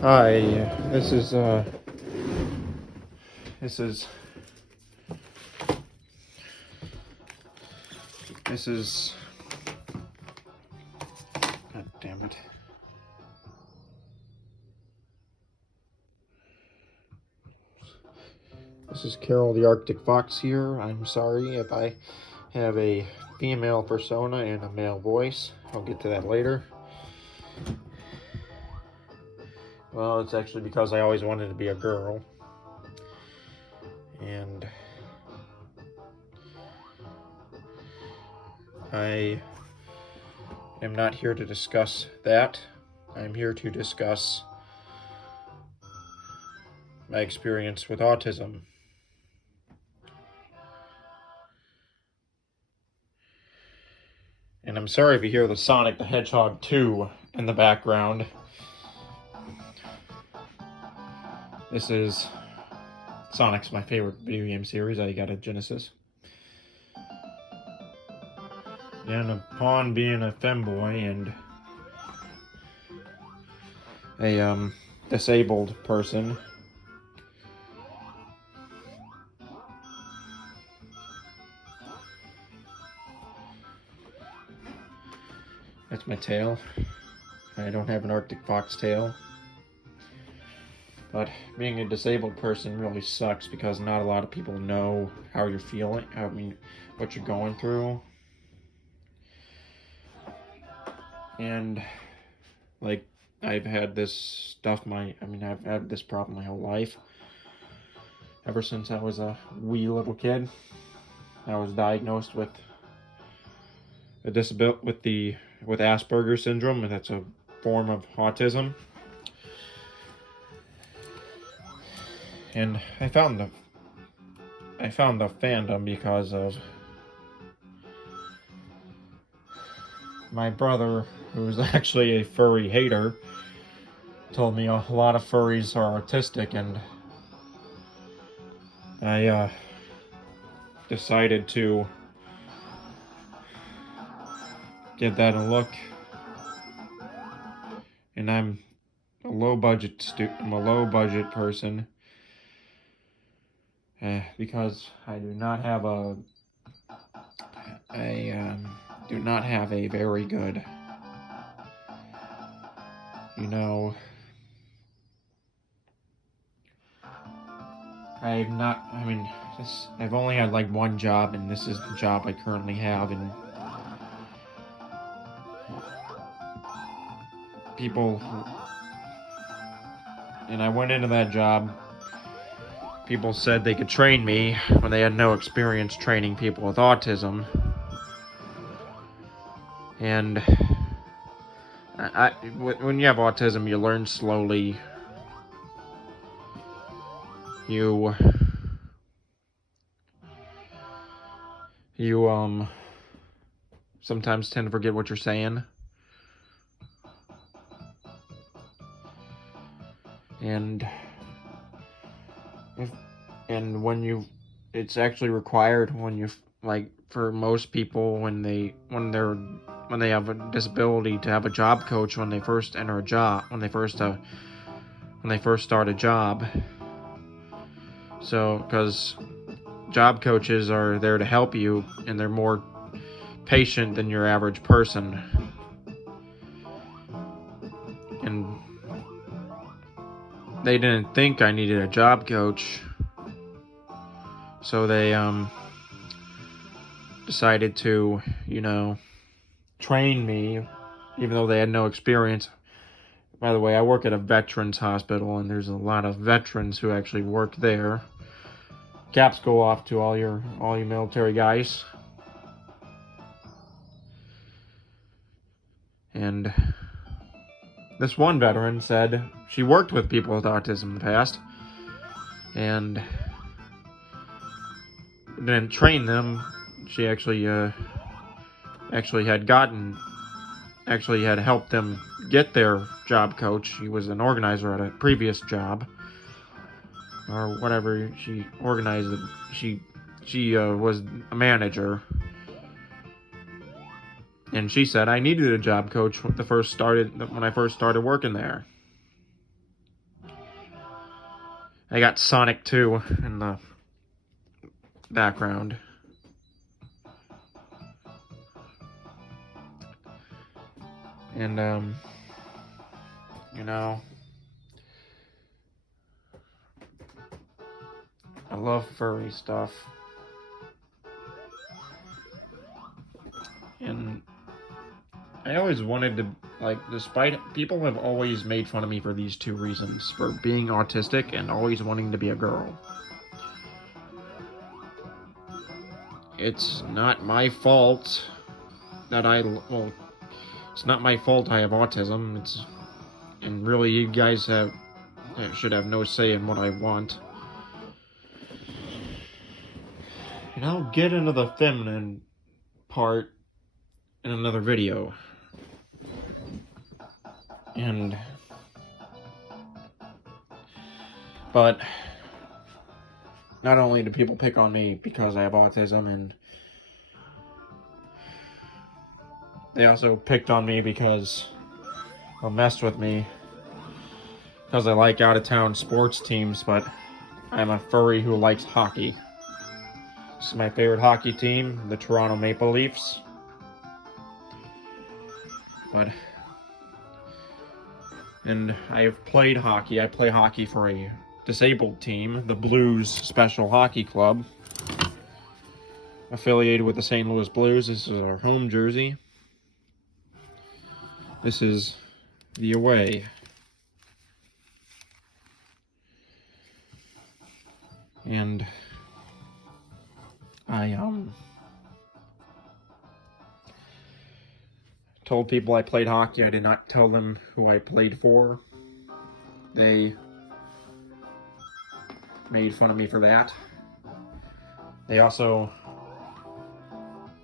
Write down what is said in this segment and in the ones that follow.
Hi, this is, this is, this is, God damn it. This is Carol the Arctic Fox here. I'm sorry if I have a female persona and a male voice. I'll get to that later. Well, it's actually because I always wanted to be a girl. And I am not here to discuss that. I'm here to discuss my experience with autism. And I'm sorry if you hear the Sonic the Hedgehog 2 in the background. This is Sonic's my favorite video game series. I got a Genesis. And upon being a femboy and a disabled person, that's my tail. I don't have an Arctic fox tail. But being a disabled person really sucks because not a lot of people know how you're feeling. I mean, what you're going through. And like, I've had this stuff I've had this problem my whole life. Ever since I was a wee little kid. I was diagnosed with a disability with Asperger's syndrome, and that's a form of autism. And I found the fandom because of my brother, who's actually a furry hater, told me a lot of furries are autistic, and I decided to give that a look. And I'm a low budget person. Because I do not have a very good, I've only had like one job, and this is the job I currently have, and I went into that job. People said they could train me when they had no experience training people with autism. And when you have autism, you learn slowly. You sometimes tend to forget what you're saying. And when it's actually required for most people when they have a disability to have a job coach when they first enter a job, when they first start a job. So, because job coaches are there to help you, and they're more patient than your average person. And they didn't think I needed a job coach, so they decided to, train me, even though they had no experience. By the way, I work at a veterans hospital, and there's a lot of veterans who actually work there. Caps go off to all you military guys. And this one veteran said she worked with people with autism in the past and didn't train them. She actually had helped them get their job coach. She was an organizer at a previous job, or whatever she organized it. She was a manager, and she said I needed a job coach when I first started working there. I got Sonic 2 in the background. And, you know, I love furry stuff. And I always wanted to, like, despite people have always made fun of me for these two reasons, for being autistic and always wanting to be a girl. It's not my fault that it's not my fault I have autism. And really you guys should have no say in what I want. And I'll get into the feminine part in another video. But not only do people pick on me because I have autism, and they also picked on me or messed with me because I like out-of-town sports teams, but I'm a furry who likes hockey. This is my favorite hockey team, the Toronto Maple Leafs. And I've played hockey. I play hockey for a disabled team, the Blues Special Hockey Club, affiliated with the St. Louis Blues. This is our home jersey. This is the away. And I told people I played hockey. I did not tell them who I played for. They made fun of me for that. They also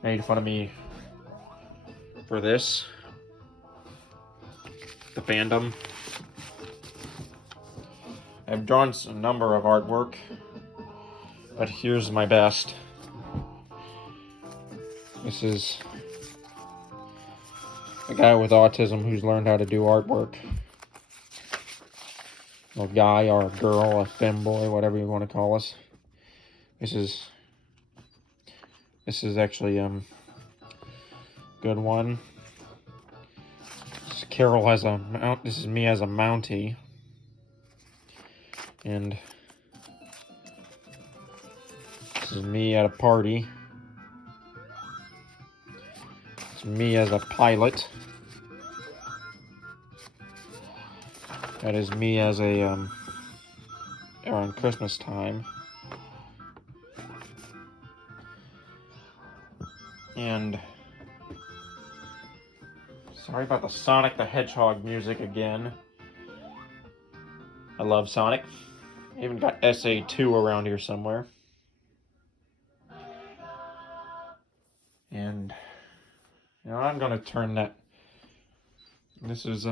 made fun of me for this. The fandom. I've drawn a number of artwork, but here's my best. This is a guy with autism who's learned how to do artwork. A guy or a girl, a femboy, whatever you want to call us. This is actually good one. Carol has a mount. This is me as a Mountie, and this is me at a party. It's me as a pilot. That is me as a around Christmas time. And sorry about the Sonic the Hedgehog music again. I love Sonic. I even got SA2 around here somewhere. And I'm gonna turn that. This is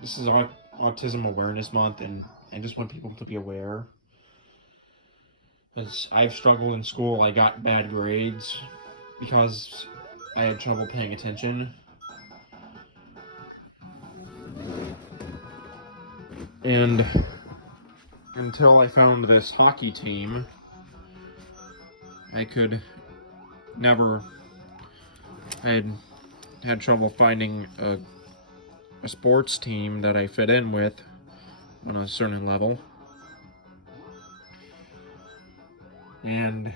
this is Autism Awareness Month, and I just want people to be aware. As I've struggled in school, I got bad grades because I had trouble paying attention. And until I found this hockey team, I had trouble finding a sports team that I fit in with on a certain level. And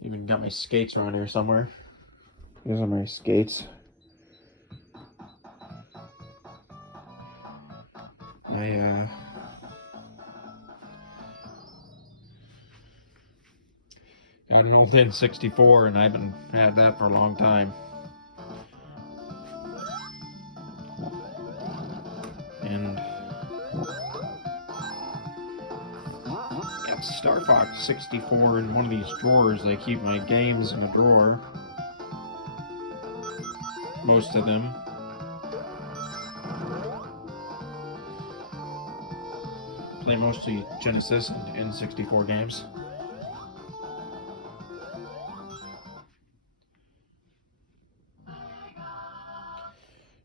even got my skates around here somewhere. These are my skates. I got an old N64, and I haven't had that for a long time. And got Star Fox 64 in one of these drawers. I keep my games in a drawer. Most of them. Play mostly Genesis and N64 games.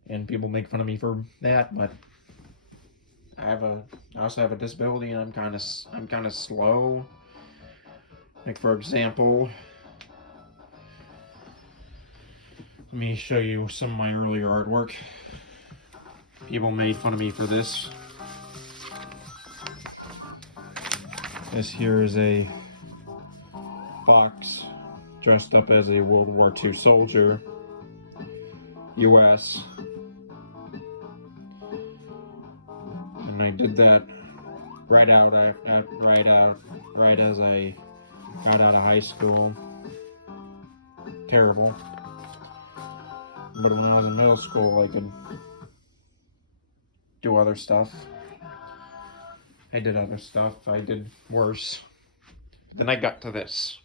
and people make fun of me for that, but I also have a disability, and I'm kind of slow. Like, for example, let me show you some of my earlier artwork. People made fun of me for this. This here is a fox dressed up as a World War II soldier, US. And I did that right as I got out of high school. Terrible. But when I was in middle school, I could do other stuff. I did other stuff. I did worse. Then I got to this.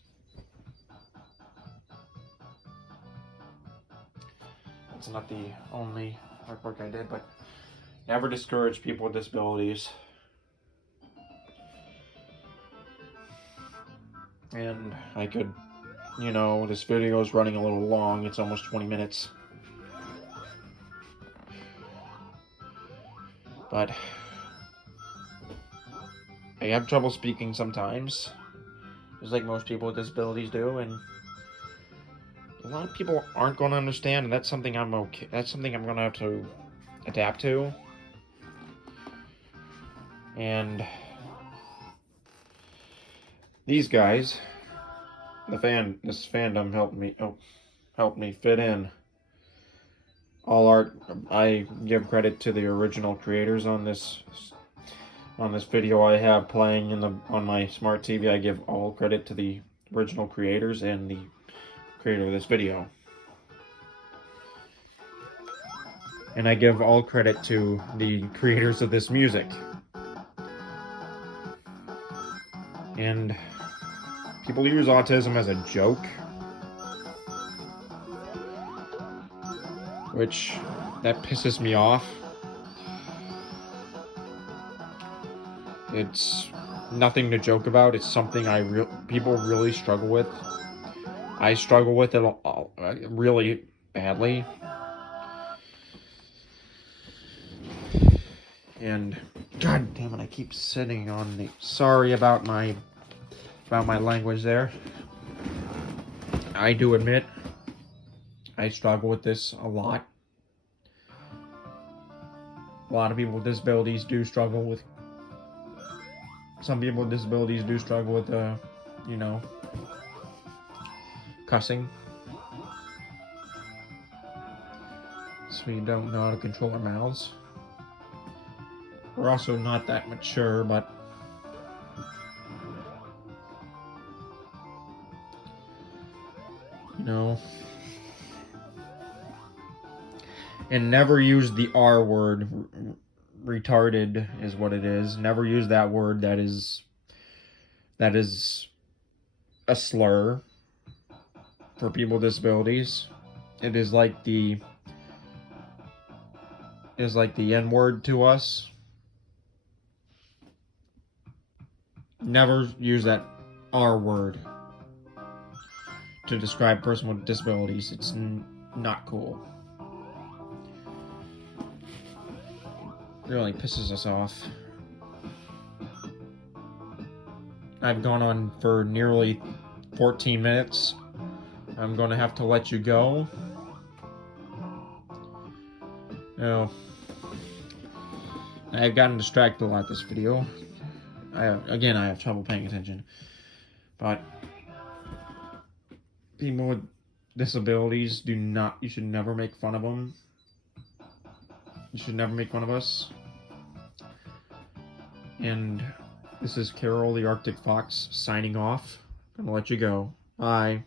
It's not the only artwork I did, but never discourage people with disabilities. And I could, this video is running a little long. It's almost 20 minutes. But I have trouble speaking sometimes, just like most people with disabilities do, and a lot of people aren't going to understand, and that's something I'm going to have to adapt to. And these guys, this fandom helped me fit in. All art, I give credit to the original creators on this video I have playing on my smart TV. I give all credit to the original creators and the creator of this video. And I give all credit to the creators of this music. And people use autism as a joke, which that pisses me off. It's nothing to joke about. It's something people really struggle with. I struggle with it really badly. And god damn it, I keep sitting on the. Sorry about my language there. I do admit I struggle with this a lot. A lot of people with disabilities do struggle with. Some people with disabilities do struggle with, cussing. So we don't know how to control our mouths. We're also not that mature, but and never use the R word. Retarded is what it is. Never use that word. That is a slur for people with disabilities. It is like the N word to us. Never use that R word to describe a person with disabilities. It's not cool. It really pisses us off. I've gone on for nearly 14 minutes. I'm going to have to let you go. I've gotten distracted a lot this video. I have trouble paying attention. But people with disabilities you should never make fun of them. You should never make fun of us. And this is Carol the Arctic Fox signing off. I'm gonna let you go. Bye.